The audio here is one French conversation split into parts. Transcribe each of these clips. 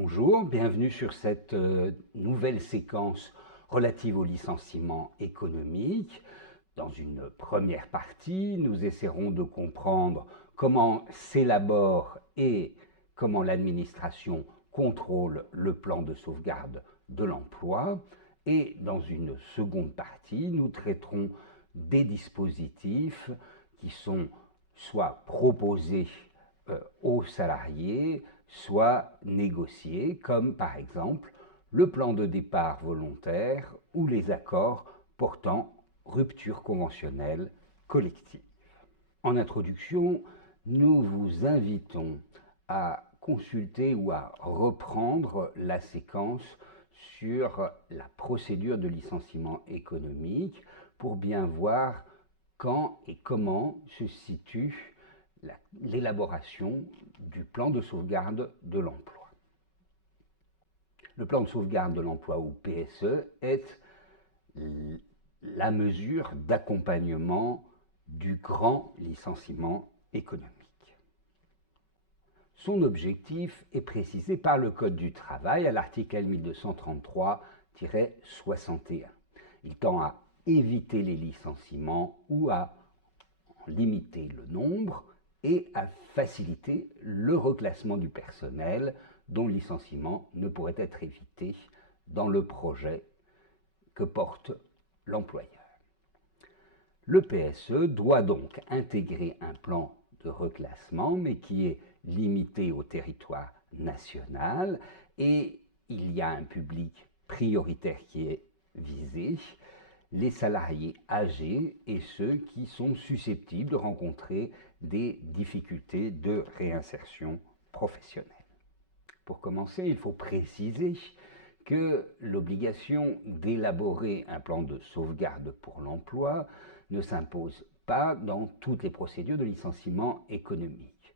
Bonjour, bienvenue sur cette nouvelle séquence relative au licenciement économique. Dans une première partie, nous essaierons de comprendre comment s'élabore et comment l'administration contrôle le plan de sauvegarde de l'emploi. Et dans une seconde partie, nous traiterons des dispositifs qui sont soit proposés aux salariés, soit négociés, comme par exemple le plan de départ volontaire ou les accords portant rupture conventionnelle collective. En introduction, nous vous invitons à consulter ou à reprendre la séquence sur la procédure de licenciement économique pour bien voir quand et comment se situe l'élaboration du plan de sauvegarde de l'emploi. Le plan de sauvegarde de l'emploi, ou PSE, est la mesure d'accompagnement du grand licenciement économique. Son objectif est précisé par le Code du travail à l'article 1233-61. Il tend à éviter les licenciements ou à en limiter le nombre et à faciliter le reclassement du personnel dont le licenciement ne pourrait être évité dans le projet que porte l'employeur. Le PSE doit donc intégrer un plan de reclassement, mais qui est limité au territoire national, et il y a un public prioritaire qui est visé, les salariés âgés et ceux qui sont susceptibles de rencontrer des difficultés de réinsertion professionnelle. Pour commencer, il faut préciser que l'obligation d'élaborer un plan de sauvegarde pour l'emploi ne s'impose pas dans toutes les procédures de licenciement économique.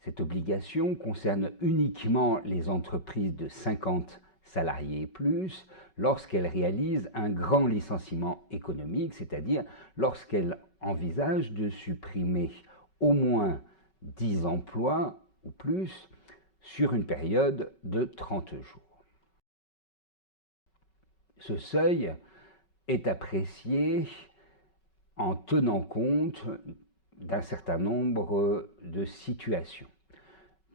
Cette obligation concerne uniquement les entreprises de 50 salariés et plus lorsqu'elles réalisent un grand licenciement économique, c'est-à-dire lorsqu'elles envisagent de supprimer au moins 10 emplois ou plus sur une période de 30 jours. Ce seuil est apprécié en tenant compte d'un certain nombre de situations.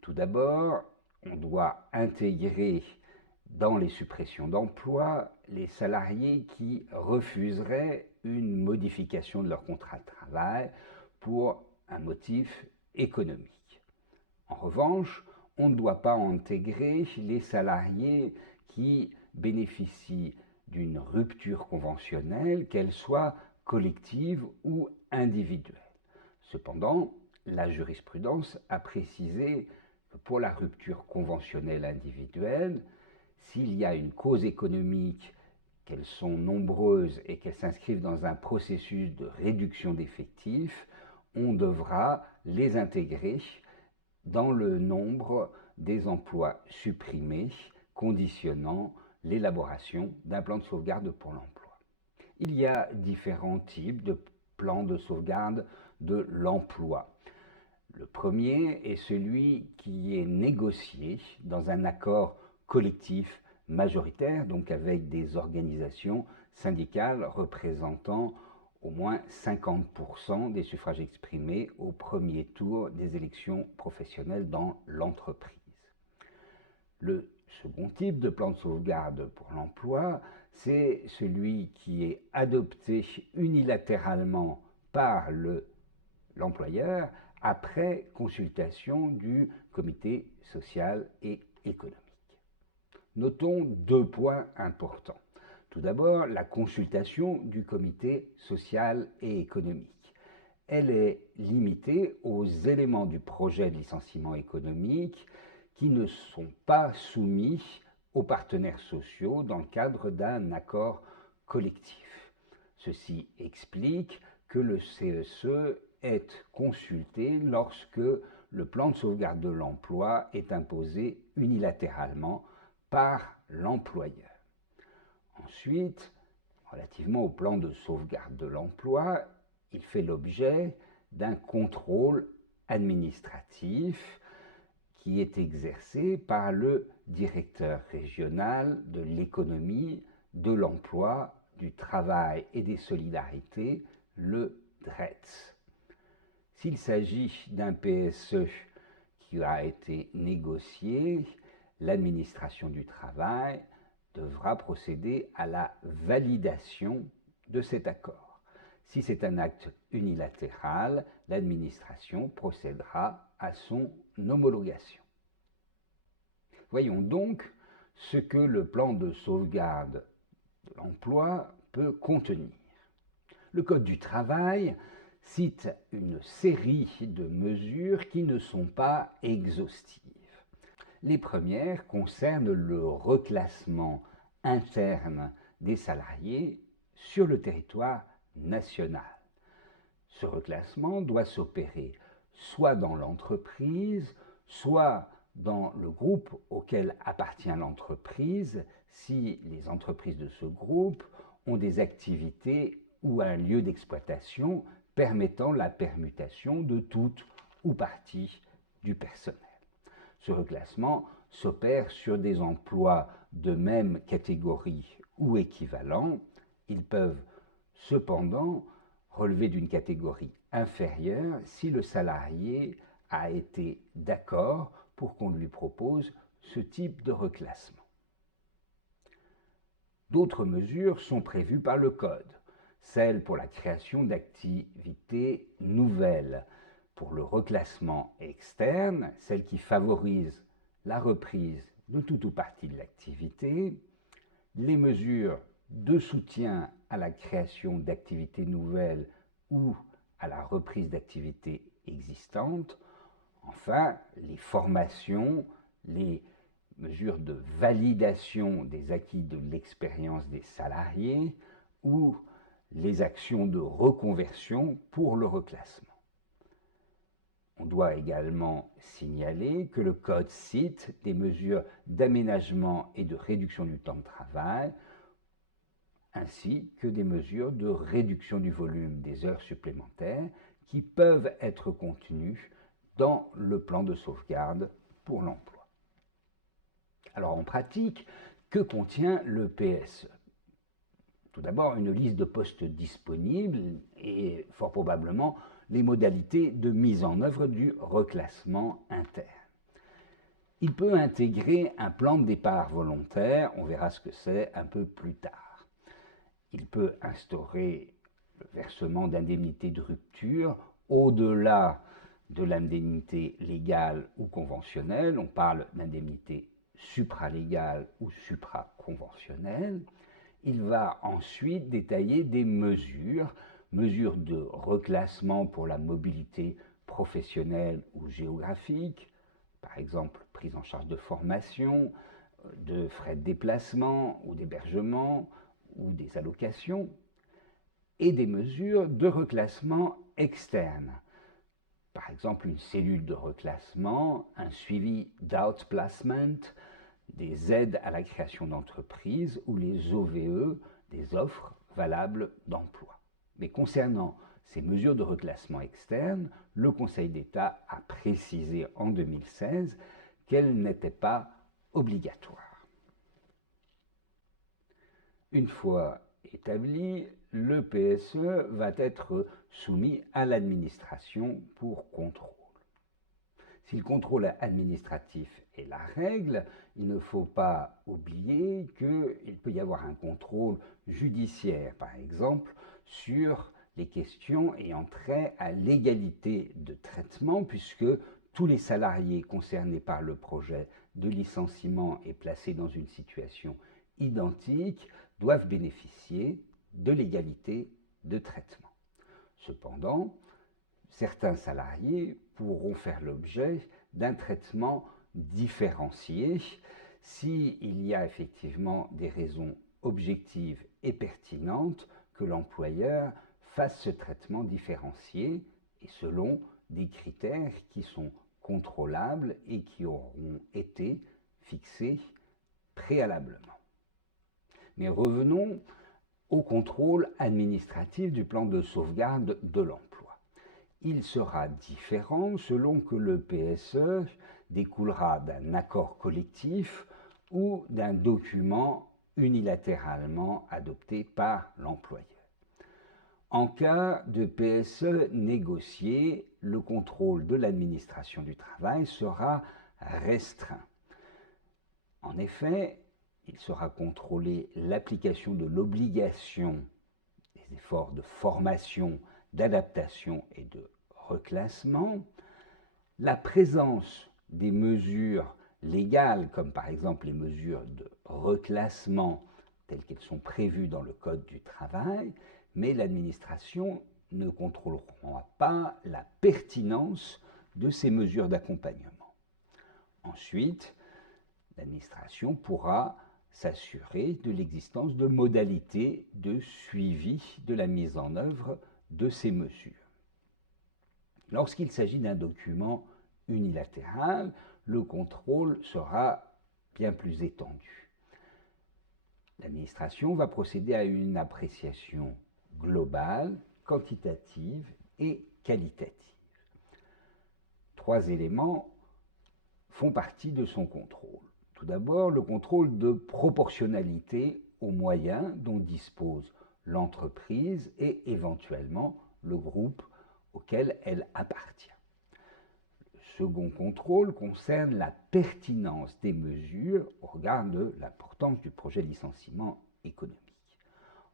Tout d'abord, on doit intégrer dans les suppressions d'emplois les salariés qui refuseraient une modification de leur contrat de travail pour un motif économique. En revanche, on ne doit pas intégrer les salariés qui bénéficient d'une rupture conventionnelle, qu'elle soit collective ou individuelle. Cependant, la jurisprudence a précisé que pour la rupture conventionnelle individuelle, s'il y a une cause économique, qu'elles sont nombreuses et qu'elles s'inscrivent dans un processus de réduction d'effectifs, on devra les intégrer dans le nombre des emplois supprimés, conditionnant l'élaboration d'un plan de sauvegarde pour l'emploi. Il y a différents types de plans de sauvegarde de l'emploi. Le premier est celui qui est négocié dans un accord collectif majoritaire, donc avec des organisations syndicales représentant au moins 50% des suffrages exprimés au premier tour des élections professionnelles dans l'entreprise. Le second type de plan de sauvegarde pour l'emploi, c'est celui qui est adopté unilatéralement par l'employeur après consultation du comité social et économique. Notons deux points importants. Tout d'abord, la consultation du comité social et économique. Elle est limitée aux éléments du projet de licenciement économique qui ne sont pas soumis aux partenaires sociaux dans le cadre d'un accord collectif. Ceci explique que le CSE est consulté lorsque le plan de sauvegarde de l'emploi est imposé unilatéralement par l'employeur. Ensuite, relativement au plan de sauvegarde de l'emploi, il fait l'objet d'un contrôle administratif qui est exercé par le directeur régional de l'économie, de l'emploi, du travail et des solidarités, le DRETS. S'il s'agit d'un PSE qui a été négocié, l'administration du travail devra procéder à la validation de cet accord. Si c'est un acte unilatéral, l'administration procédera à son homologation. Voyons donc ce que le plan de sauvegarde de l'emploi peut contenir. Le Code du travail cite une série de mesures qui ne sont pas exhaustives. Les premières concernent le reclassement interne des salariés sur le territoire national. Ce reclassement doit s'opérer soit dans l'entreprise, soit dans le groupe auquel appartient l'entreprise, si les entreprises de ce groupe ont des activités ou un lieu d'exploitation permettant la permutation de toute ou partie du personnel. Ce reclassement s'opère sur des emplois de même catégorie ou équivalent. Ils peuvent cependant relever d'une catégorie inférieure si le salarié a été d'accord pour qu'on lui propose ce type de reclassement. D'autres mesures sont prévues par le Code, celles pour la création d'activités nouvelles, pour le reclassement externe, celles qui favorisent la reprise de tout ou partie de l'activité, les mesures de soutien à la création d'activités nouvelles ou à la reprise d'activités existantes, enfin les formations, les mesures de validation des acquis de l'expérience des salariés ou les actions de reconversion pour le reclassement. On doit également signaler que le Code cite des mesures d'aménagement et de réduction du temps de travail, ainsi que des mesures de réduction du volume des heures supplémentaires qui peuvent être contenues dans le plan de sauvegarde pour l'emploi. Alors en pratique, que contient le PSE? Tout d'abord, une liste de postes disponibles et fort probablement les modalités de mise en œuvre du reclassement interne. Il peut intégrer un plan de départ volontaire, on verra ce que c'est un peu plus tard. Il peut instaurer le versement d'indemnités de rupture au-delà de l'indemnité légale ou conventionnelle, on parle d'indemnité supralégale ou supraconventionnelle. Il va ensuite détailler des mesures de reclassement pour la mobilité professionnelle ou géographique, par exemple prise en charge de formation, de frais de déplacement ou d'hébergement ou des allocations, et des mesures de reclassement externe, par exemple une cellule de reclassement, un suivi d'outplacement, des aides à la création d'entreprises ou les OVE, des offres valables d'emploi. Mais concernant ces mesures de reclassement externe, le Conseil d'État a précisé en 2016 qu'elles n'étaient pas obligatoires. Une fois établi, le PSE va être soumis à l'administration pour contrôle. Si le contrôle administratif est la règle, il ne faut pas oublier qu'il peut y avoir un contrôle judiciaire, par exemple, sur les questions ayant trait à l'égalité de traitement, puisque tous les salariés concernés par le projet de licenciement et placés dans une situation identique doivent bénéficier de l'égalité de traitement. Cependant, certains salariés pourront faire l'objet d'un traitement différencié s'il y a effectivement des raisons objectives et pertinentes que l'employeur fasse ce traitement différencié et selon des critères qui sont contrôlables et qui auront été fixés préalablement. Mais revenons au contrôle administratif du plan de sauvegarde de l'emploi. Il sera différent selon que le PSE découlera d'un accord collectif ou d'un document unilatéralement adopté par l'employeur. En cas de PSE négocié, le contrôle de l'administration du travail sera restreint. En effet, il sera contrôlé l'application de l'obligation des efforts de formation, d'adaptation et de reclassement, la présence des mesures légales, comme par exemple les mesures de reclassement telles qu'elles sont prévues dans le Code du travail, mais l'administration ne contrôlera pas la pertinence de ces mesures d'accompagnement. Ensuite, l'administration pourra s'assurer de l'existence de modalités de suivi de la mise en œuvre de ces mesures. Lorsqu'il s'agit d'un document unilatéral, le contrôle sera bien plus étendu. L'administration va procéder à une appréciation globale, quantitative et qualitative. 3 éléments font partie de son contrôle. Tout d'abord, le contrôle de proportionnalité aux moyens dont dispose l'entreprise et éventuellement le groupe auquel elle appartient. Le second contrôle concerne la pertinence des mesures au regard de l'importance du projet de licenciement économique.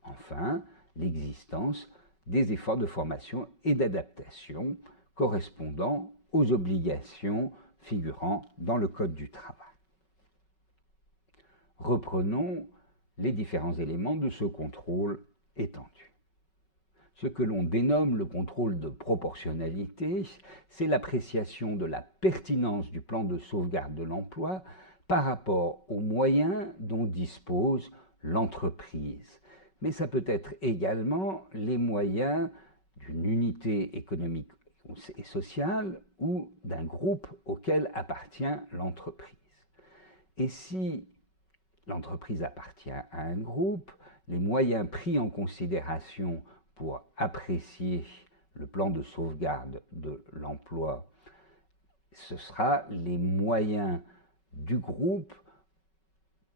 Enfin, l'existence des efforts de formation et d'adaptation correspondant aux obligations figurant dans le Code du travail. Reprenons les différents éléments de ce contrôle étendu. Ce que l'on dénomme le contrôle de proportionnalité, c'est l'appréciation de la pertinence du plan de sauvegarde de l'emploi par rapport aux moyens dont dispose l'entreprise. Mais ça peut être également les moyens d'une unité économique et sociale ou d'un groupe auquel appartient l'entreprise. Et si l'entreprise appartient à un groupe, les moyens pris en considération pour apprécier le plan de sauvegarde de l'emploi, ce sera les moyens du groupe,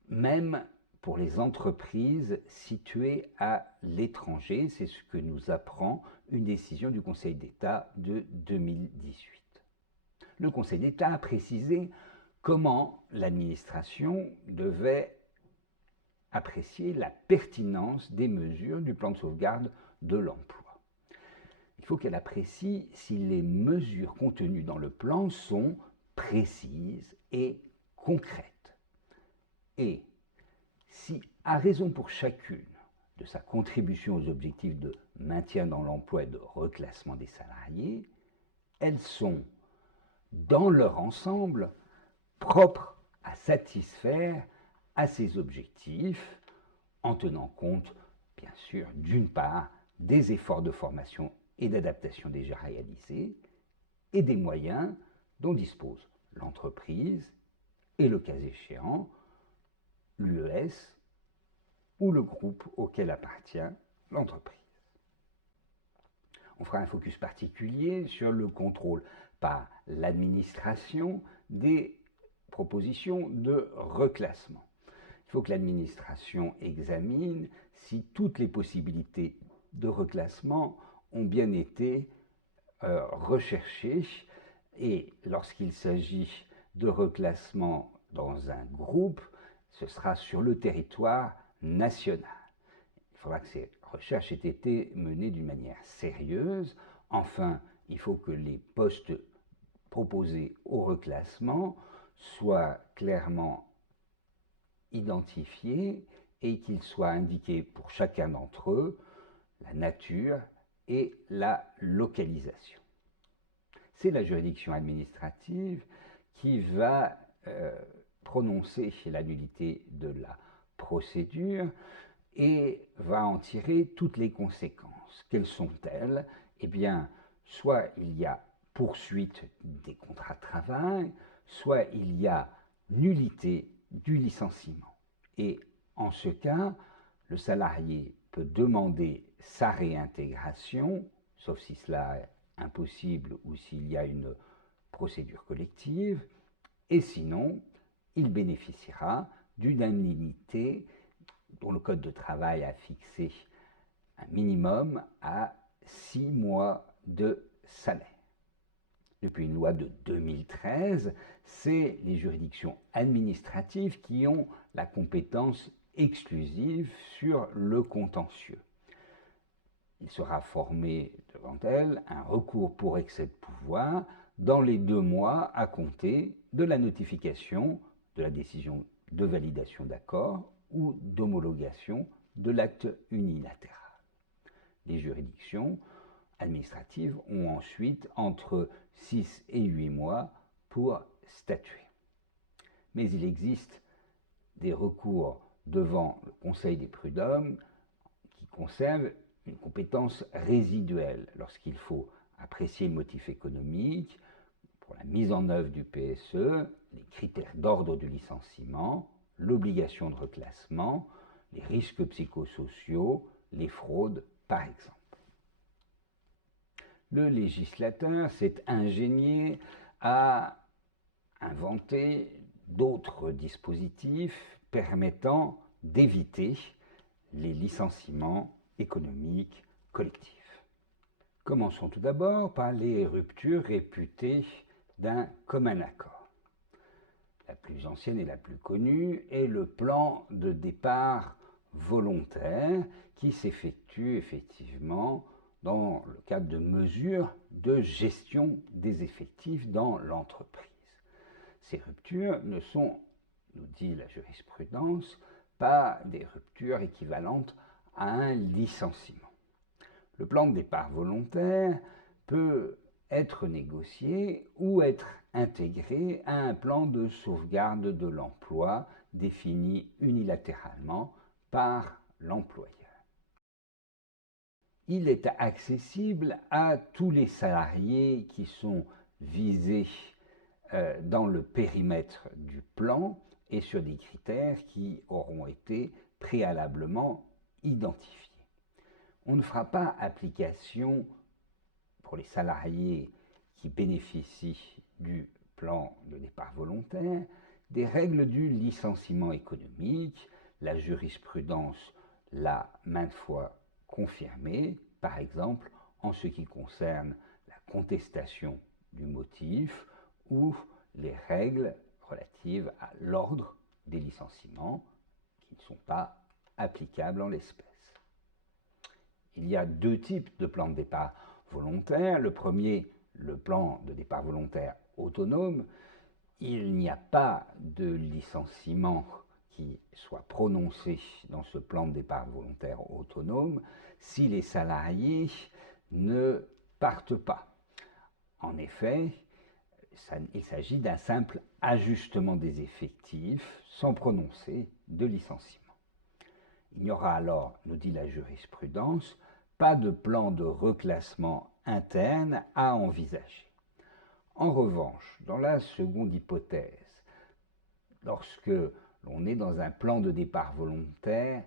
même pour les entreprises situées à l'étranger. C'est ce que nous apprend une décision du Conseil d'État de 2018. Le Conseil d'État a précisé comment l'administration devait apprécier la pertinence des mesures du plan de sauvegarde de l'emploi. Il faut qu'elle apprécie si les mesures contenues dans le plan sont précises et concrètes. Et si, à raison pour chacune de sa contribution aux objectifs de maintien dans l'emploi et de reclassement des salariés, elles sont, dans leur ensemble, propres à satisfaire à ces objectifs, en tenant compte, bien sûr, d'une part, des efforts de formation et d'adaptation déjà réalisés et des moyens dont dispose l'entreprise et, le cas échéant, l'UES ou le groupe auquel appartient l'entreprise. On fera un focus particulier sur le contrôle par l'administration des propositions de reclassement. Il faut que l'administration examine si toutes les possibilités de reclassement ont bien été recherchées, et lorsqu'il s'agit de reclassement dans un groupe, ce sera sur le territoire national. Il faudra que ces recherches aient été menées d'une manière sérieuse. Enfin, il faut que les postes proposés au reclassement soient clairement identifiés et qu'il soit indiqué pour chacun d'entre eux la nature et la localisation. C'est la juridiction administrative qui va prononcer la nullité de la procédure et va en tirer toutes les conséquences. Quelles sont-elles? Eh bien, soit il y a poursuite des contrats de travail, soit il y a nullité du licenciement. Et en ce cas, le salarié peut demander sa réintégration, sauf si cela est impossible ou s'il y a une procédure collective, et sinon, il bénéficiera d'une indemnité dont le Code de travail a fixé un minimum à 6 mois de salaire. Depuis une loi de 2013, c'est les juridictions administratives qui ont la compétence exclusive sur le contentieux. Il sera formé devant elles un recours pour excès de pouvoir dans les 2 mois à compter de la notification de la décision de validation d'accord ou d'homologation de l'acte unilatéral. Les juridictions administratives ont ensuite entre 6 et 8 mois pour statuer. Mais il existe des recours devant le Conseil des prud'hommes qui conservent une compétence résiduelle lorsqu'il faut apprécier le motif économique, pour la mise en œuvre du PSE, les critères d'ordre du licenciement, l'obligation de reclassement, les risques psychosociaux, les fraudes, par exemple. Le législateur s'est ingénié à inventer d'autres dispositifs permettant d'éviter les licenciements économiques collectifs. Commençons tout d'abord par les ruptures réputées d'un commun accord. La plus ancienne et la plus connue est le plan de départ volontaire qui s'effectue effectivement dans le cadre de mesures de gestion des effectifs dans l'entreprise. Ces ruptures ne sont, nous dit la jurisprudence, pas des ruptures équivalentes à un licenciement. Le plan de départ volontaire peut être négocié ou être intégré à un plan de sauvegarde de l'emploi défini unilatéralement par l'employeur. Il est accessible à tous les salariés qui sont visés dans le périmètre du plan et sur des critères qui auront été préalablement identifiés. On ne fera pas application pour les salariés qui bénéficient du plan de départ volontaire des règles du licenciement économique. La jurisprudence l'a maintes fois confirmé, par exemple en ce qui concerne la contestation du motif ou les règles relatives à l'ordre des licenciements qui ne sont pas applicables en l'espèce. Il y a 2 types de plans de départ volontaire. Le premier, le plan de départ volontaire autonome. Il n'y a pas de licenciement qui soit prononcé dans ce plan de départ volontaire autonome si les salariés ne partent pas. En effet, il s'agit d'un simple ajustement des effectifs sans prononcer de licenciement. Il n'y aura alors, nous dit la jurisprudence, pas de plan de reclassement interne à envisager. En revanche, dans la seconde hypothèse, lorsque l'on est dans un plan de départ volontaire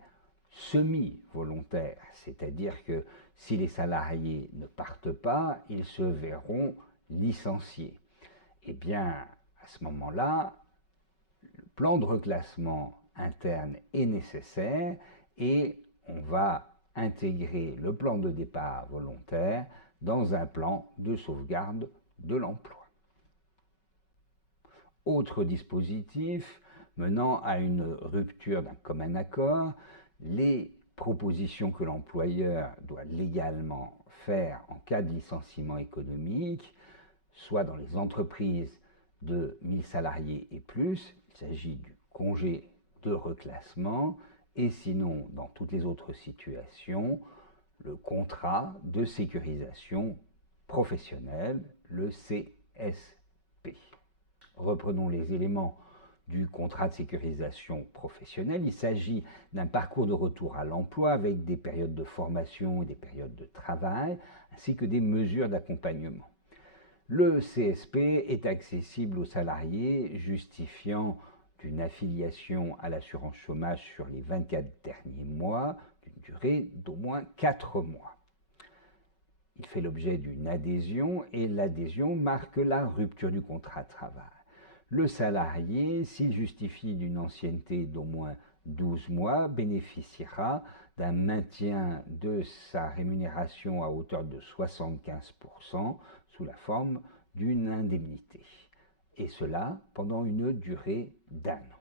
semi-volontaire, c'est-à-dire que si les salariés ne partent pas, ils se verront licenciés. Eh bien, à ce moment-là, le plan de reclassement interne est nécessaire et on va intégrer le plan de départ volontaire dans un plan de sauvegarde de l'emploi. Autre dispositif menant à une rupture d'un commun accord, les propositions que l'employeur doit légalement faire en cas de licenciement économique, soit dans les entreprises de 1000 salariés et plus, il s'agit du congé de reclassement, et sinon, dans toutes les autres situations, le contrat de sécurisation professionnelle, le CSP. Reprenons les éléments du contrat de sécurisation professionnelle. Il s'agit d'un parcours de retour à l'emploi avec des périodes de formation et des périodes de travail, ainsi que des mesures d'accompagnement. Le CSP est accessible aux salariés justifiant d'une affiliation à l'assurance chômage sur les 24 derniers mois, d'une durée d'au moins 4 mois. Il fait l'objet d'une adhésion et l'adhésion marque la rupture du contrat de travail. le salarié, s'il justifie d'une ancienneté d'au moins 12 mois, bénéficiera d'un maintien de sa rémunération à hauteur de 75% sous la forme d'une indemnité, et cela pendant une durée d'1 an.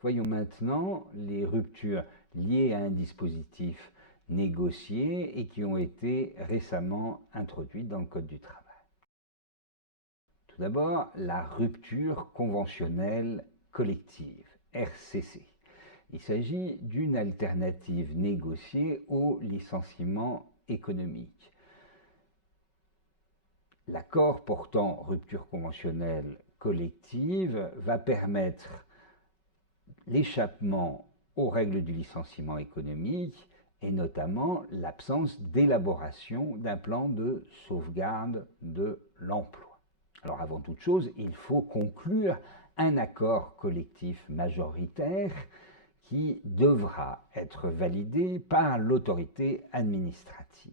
Voyons maintenant les ruptures liées à un dispositif négocié et qui ont été récemment introduites dans le Code du travail. Tout d'abord, la rupture conventionnelle collective, RCC. Il s'agit d'une alternative négociée au licenciement économique. L'accord portant rupture conventionnelle collective va permettre l'échappement aux règles du licenciement économique et notamment l'absence d'élaboration d'un plan de sauvegarde de l'emploi. Alors avant toute chose, il faut conclure un accord collectif majoritaire qui devra être validé par l'autorité administrative.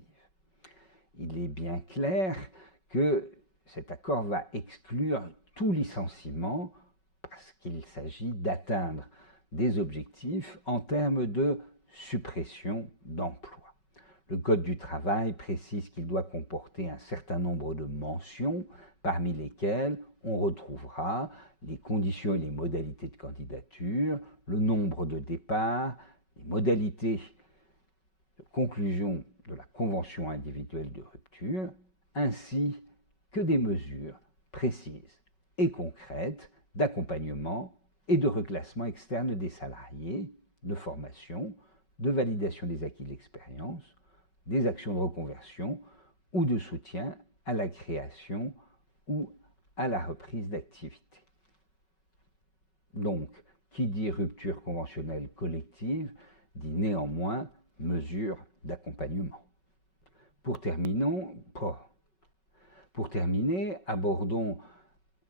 Il est bien clair que cet accord va exclure tout licenciement parce qu'il s'agit d'atteindre des objectifs en termes de suppression d'emplois. Le Code du travail précise qu'il doit comporter un certain nombre de mentions, parmi lesquelles on retrouvera les conditions et les modalités de candidature, le nombre de départs, les modalités de conclusion de la convention individuelle de rupture, ainsi que des mesures précises et concrètes d'accompagnement et de reclassement externe des salariés, de formation, de validation des acquis de l'expérience, des actions de reconversion ou de soutien à la création ou à la reprise d'activité. Donc, qui dit rupture conventionnelle collective dit néanmoins mesure d'accompagnement. Pour terminer, abordons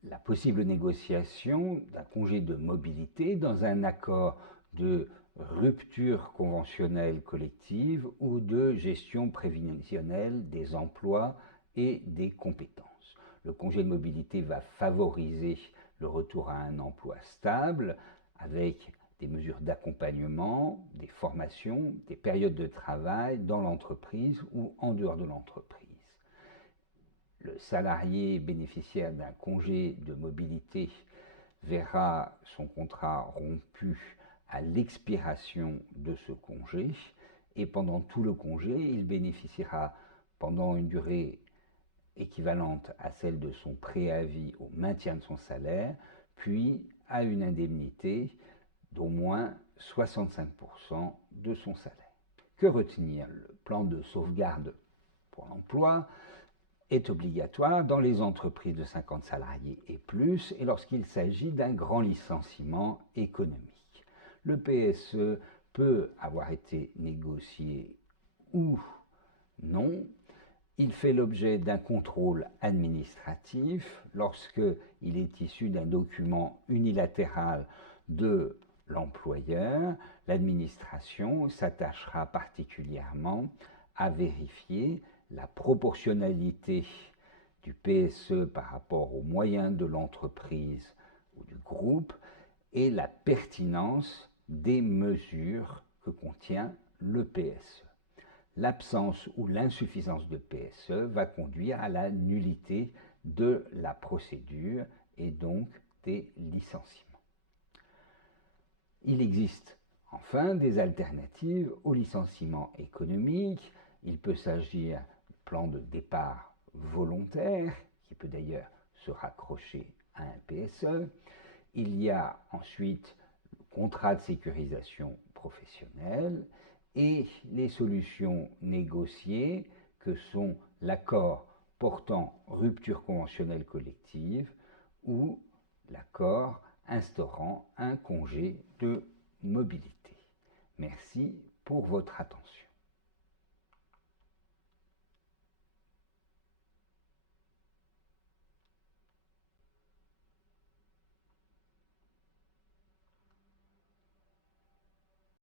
la possible négociation d'un congé de mobilité dans un accord de rupture conventionnelle collective ou de gestion prévisionnelle des emplois et des compétences. Le congé de mobilité va favoriser le retour à un emploi stable avec des mesures d'accompagnement, des formations, des périodes de travail dans l'entreprise ou en dehors de l'entreprise. Le salarié bénéficiaire d'un congé de mobilité verra son contrat rompu à l'expiration de ce congé et pendant tout le congé, il bénéficiera pendant une durée équivalente à celle de son préavis au maintien de son salaire, puis à une indemnité d'au moins 65% de son salaire. Que retenir? Le plan de sauvegarde pour l'emploi est obligatoire dans les entreprises de 50 salariés et plus et lorsqu'il s'agit d'un grand licenciement économique. Le PSE peut avoir été négocié ou non. Il fait l'objet d'un contrôle administratif lorsqu'il est issu d'un document unilatéral de l'employeur. L'administration s'attachera particulièrement à vérifier la proportionnalité du PSE par rapport aux moyens de l'entreprise ou du groupe et la pertinence des mesures que contient le PSE. L'absence ou l'insuffisance de PSE va conduire à la nullité de la procédure et donc des licenciements. Il existe enfin des alternatives au licenciement économique. Il peut s'agir du plan de départ volontaire, qui peut d'ailleurs se raccrocher à un PSE. Il y a ensuite le contrat de sécurisation professionnelle et les solutions négociées que sont l'accord portant rupture conventionnelle collective ou l'accord instaurant un congé de mobilité. Merci pour votre attention.